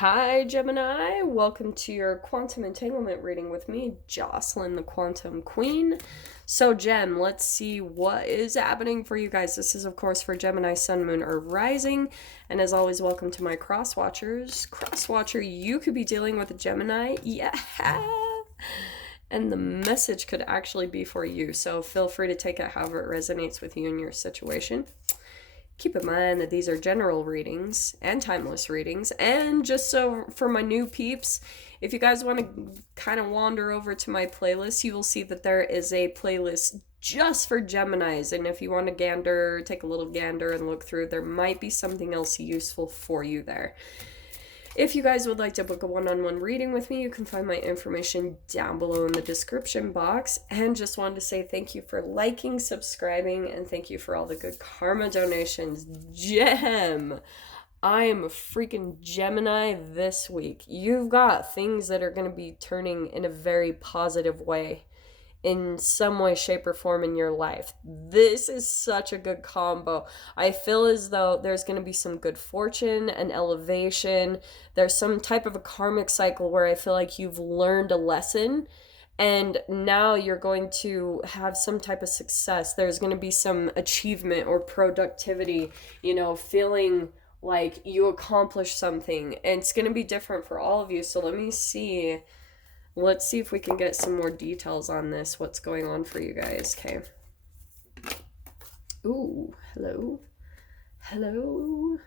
Hi, Gemini. Welcome to your quantum entanglement reading with me, Jocelyn, the Quantum Queen. So, Gem, let's see what is happening for you guys. This is, of course, for Gemini, Sun, Moon, or Rising. And as always, welcome to my cross watchers. Cross watcher, you could be dealing with a Gemini. Yeah. And the message could actually be for you. So, feel free to take it however it resonates with you and your situation. Keep in mind that these are general readings and timeless readings. And just so for my new peeps, if you guys want to kind of wander over to my playlist, you will see that there is a playlist just for Geminis. And if you want to take a little gander and look through, there might be something else useful for you there. If you guys would like to book a one-on-one reading with me, you can find my information down below in the description box. And just wanted to say thank you for liking, subscribing, and thank you for all the good karma donations. Gem! I am a freaking Gemini this week. You've got things that are going to be turning in a very positive way in some way, shape, or form in your life. This is such a good combo. I feel as though there's going to be some good fortune and elevation. There's some type of a karmic cycle where I feel like you've learned a lesson and now you're going to have some type of success. There's going to be some achievement or productivity, feeling like you accomplished something. And it's going to be different for all of you. So let's see if we can get some more details on this, what's going on for you guys, okay? Ooh, hello. Hello.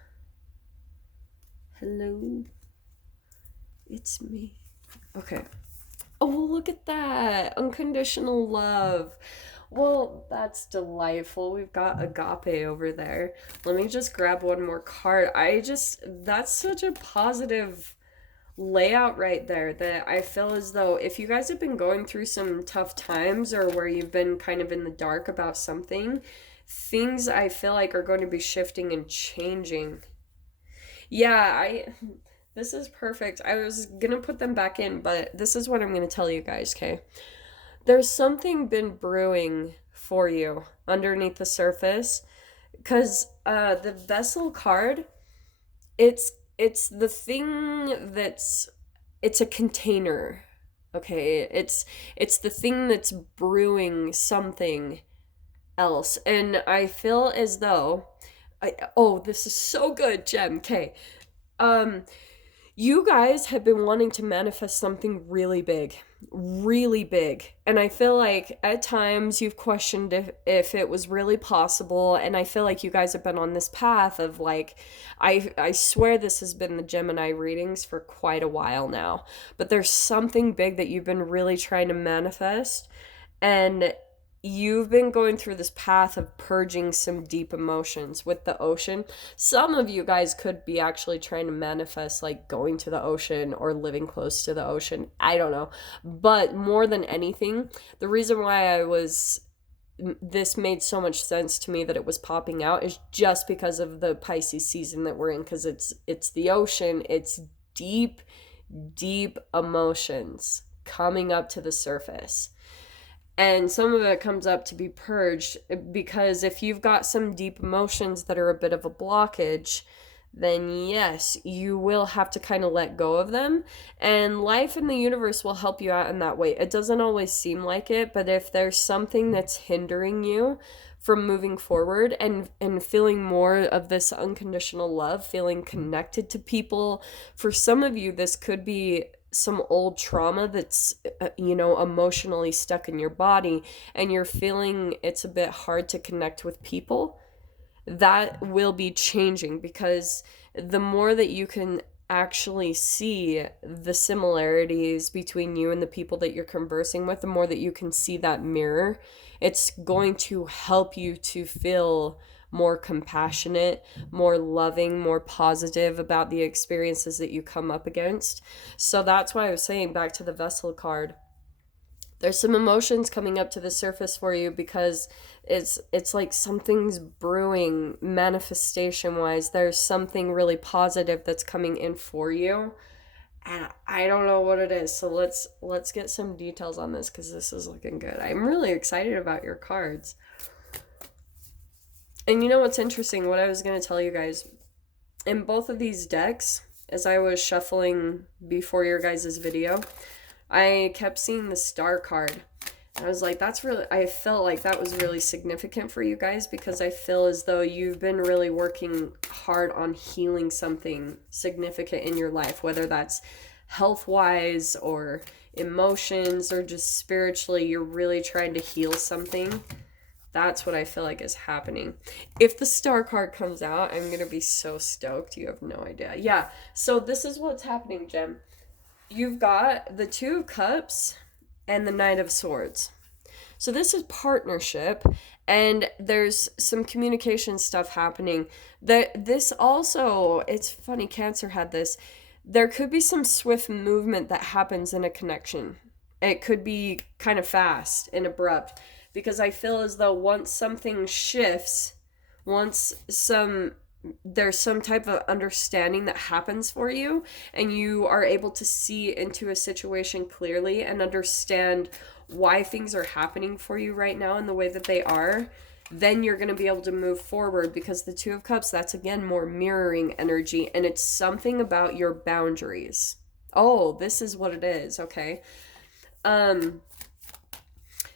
Hello. It's me. Okay. Oh, look at that. Unconditional love. Well, that's delightful. We've got agape over there. Let me just grab one more card. That's such a positive layout right there that I feel as though if you guys have been going through some tough times or where you've been kind of in the dark about something, things I feel like are going to be shifting and changing. Yeah, this is perfect. I was gonna put them back in, but this is what I'm gonna tell you guys, okay? There's something been brewing for you underneath the surface because the vessel card, it's the thing it's a container, okay? It's the thing that's brewing something else. And I feel as though this is so good, Gem. Okay. You guys have been wanting to manifest something really big, really big. And I feel like at times you've questioned if it was really possible. And I feel like you guys have been on this path of like, I swear this has been the Gemini readings for quite a while now. But there's something big that you've been really trying to manifest. And you've been going through this path of purging some deep emotions with the ocean. Some of you guys could be actually trying to manifest like going to the ocean or living close to the ocean. I don't know. But more than anything, the reason why this made so much sense to me that it was popping out is just because of the Pisces season that we're in, because it's the ocean. It's deep emotions coming up to the surface. And some of it comes up to be purged, because if you've got some deep emotions that are a bit of a blockage, then yes, you will have to kind of let go of them. And life in the universe will help you out in that way. It doesn't always seem like it, but if there's something that's hindering you from moving forward and feeling more of this unconditional love, feeling connected to people, for some of you, this could be some old trauma that's emotionally stuck in your body, and you're feeling it's a bit hard to connect with people. That will be changing, because the more that you can actually see the similarities between you and the people that you're conversing with, the more that you can see that mirror, it's going to help you to feel more compassionate, more loving, more positive about the experiences that you come up against. So that's why I was saying, back to the vessel card, there's some emotions coming up to the surface for you, because it's like something's brewing manifestation wise. There's something really positive that's coming in for you, and I don't know what it is. So let's get some details on this, because this is looking good. I'm really excited about your cards. And you know what's interesting? What I was going to tell you guys, in both of these decks, as I was shuffling before your guys' video, I kept seeing the star card. I was like, I felt like that was really significant for you guys, because I feel as though you've been really working hard on healing something significant in your life, whether that's health-wise or emotions or just spiritually. You're really trying to heal something. That's what I feel like is happening. If the star card comes out, I'm going to be so stoked. You have no idea. Yeah, so this is what's happening, Jem. You've got the Two of Cups and the Knight of Swords. So this is partnership, and there's some communication stuff happening. This also, it's funny, Cancer had this. There could be some swift movement that happens in a connection. It could be kind of fast and abrupt, because I feel as though once something shifts, there's some type of understanding that happens for you, and you are able to see into a situation clearly and understand why things are happening for you right now in the way that they are, then you're going to be able to move forward, because the Two of Cups, that's again more mirroring energy, and it's something about your boundaries. Oh, this is what it is, okay?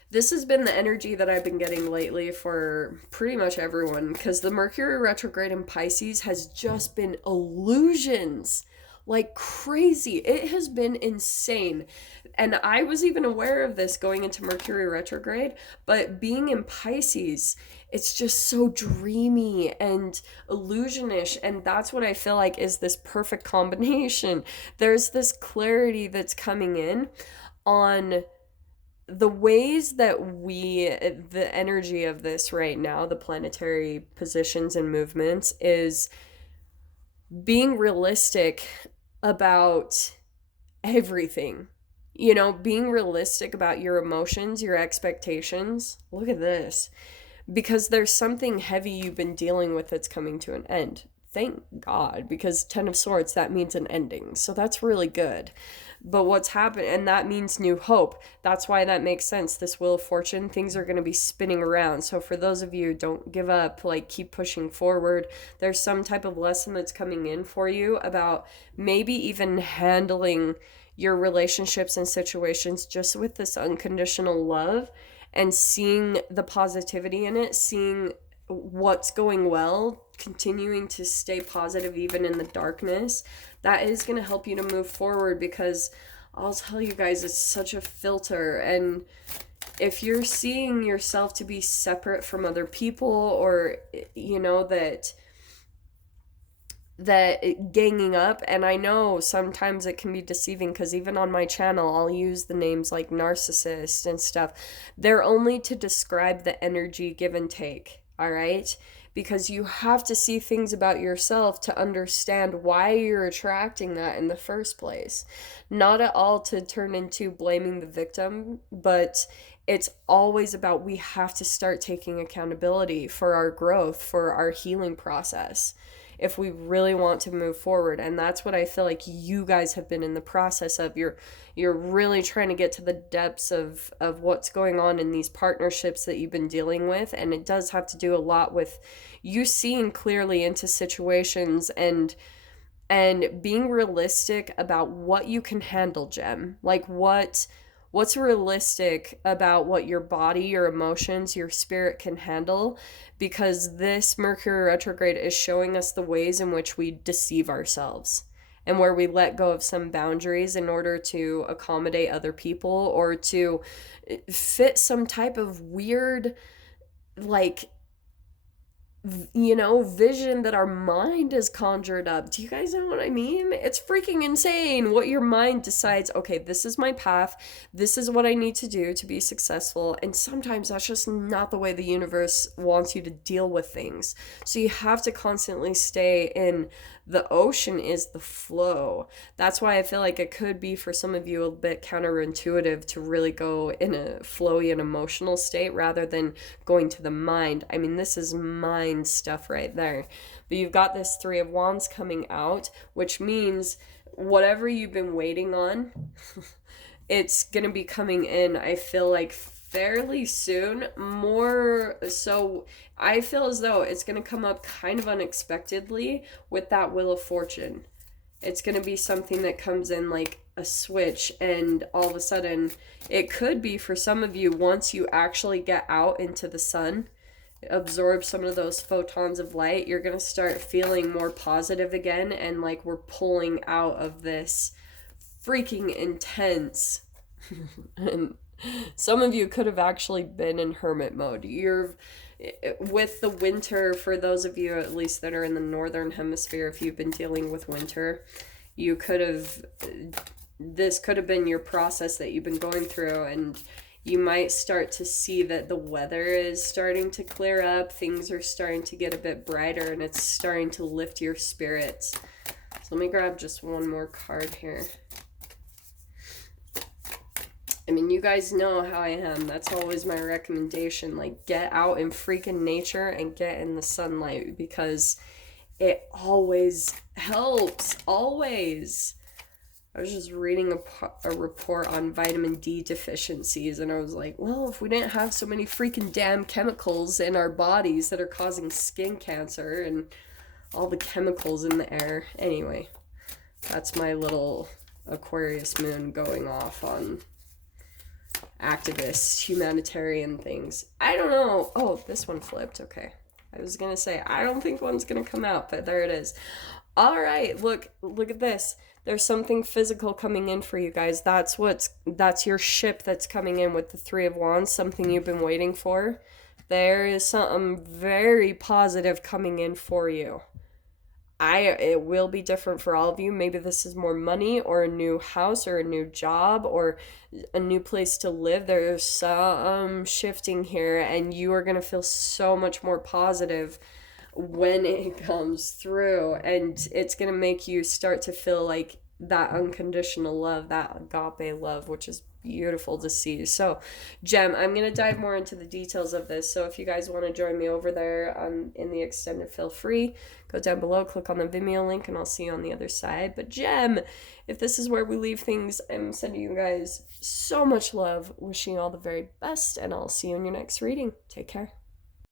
This has been the energy that I've been getting lately for pretty much everyone, because the Mercury retrograde in Pisces has just been illusions like crazy. It has been insane. And I was even aware of this going into Mercury retrograde, but being in Pisces, it's just so dreamy and illusionish, and that's what I feel like is this perfect combination. There's this clarity that's coming in on the ways that the energy of this right now, the planetary positions and movements, is being realistic about everything. You know, being realistic about your emotions, your expectations. Look at this. Because there's something heavy you've been dealing with that's coming to an end. Thank God, because Ten of Swords, that means an ending. So that's really good. But what's happened, and that means new hope. That's why that makes sense. This Wheel of Fortune, things are going to be spinning around. So for those of you, don't give up, like keep pushing forward. There's some type of lesson that's coming in for you about maybe even handling your relationships and situations just with this unconditional love, and seeing the positivity in it, seeing what's going well, continuing to stay positive even in the darkness. That is going to help you to move forward, because I'll tell you guys, it's such a filter. And if you're seeing yourself to be separate from other people, or you know, that ganging up, and I know sometimes it can be deceiving, because even on my channel I'll use the names like narcissist and stuff. They're only to describe the energy give and take, all right? Because you have to see things about yourself to understand why you're attracting that in the first place. Not at all to turn into blaming the victim, but it's always about, we have to start taking accountability for our growth, for our healing process, if we really want to move forward. And that's what I feel like you guys have been in the process of. You're really trying to get to the depths of what's going on in these partnerships that you've been dealing with. And it does have to do a lot with you seeing clearly into situations and being realistic about what you can handle, Gem. Like what's realistic about what your body, your emotions, your spirit can handle, because this Mercury retrograde is showing us the ways in which we deceive ourselves, and where we let go of some boundaries in order to accommodate other people, or to fit some type of weird, like, you know, vision that our mind has conjured up. Do you guys know what I mean? It's freaking insane what your mind decides. Okay, this is my path. This is what I need to do to be successful. And sometimes that's just not the way the universe wants you to deal with things. So you have to constantly stay in the ocean is the flow. That's why I feel like it could be for some of you a bit counterintuitive to really go in a flowy and emotional state rather than going to the mind. I mean, this is mind stuff right there. But you've got this Three of Wands coming out, which means whatever you've been waiting on, it's going to be coming in, I feel like, fairly soon. More so, I feel as though it's going to come up kind of unexpectedly with that Wheel of Fortune. It's going to be something that comes in like a switch, and all of a sudden, it could be for some of you, once you actually get out into the sun, absorb some of those photons of light, you're going to start feeling more positive again, and like we're pulling out of this freaking intense and some of you could have actually been in hermit mode. You're with the winter, for those of you at least that are in the northern hemisphere, if you've been dealing with winter, you could have, this could have been your process that you've been going through, and you might start to see that the weather is starting to clear up, things are starting to get a bit brighter, and it's starting to lift your spirits. So let me grab just one more card here. I mean, you guys know how I am. That's always my recommendation. Like, get out in freaking nature and get in the sunlight, because it always helps. Always. I was just reading a report on vitamin D deficiencies, and I was like, well, if we didn't have so many freaking damn chemicals in our bodies that are causing skin cancer and all the chemicals in the air. Anyway, that's my little Aquarius moon going off on activists, humanitarian things. I don't know. Oh, this one flipped. Okay. I was going to say, I don't think one's going to come out, but there it is. All right. Look at this. There's something physical coming in for you guys. That's your ship that's coming in with the Three of Wands, something you've been waiting for. There is something very positive coming in for you. It will be different for all of you. Maybe this is more money or a new house or a new job or a new place to live. There's some shifting here, and you are going to feel so much more positive when it comes through, and it's going to make you start to feel like that unconditional love, that agape love, which is beautiful to see. So, Gem, I'm going to dive more into the details of this. So if you guys want to join me over there in the extended, feel free. Go down below, click on the Vimeo link, and I'll see you on the other side. But Gem, if this is where we leave things, I'm sending you guys so much love, wishing you all the very best, and I'll see you in your next reading. Take care.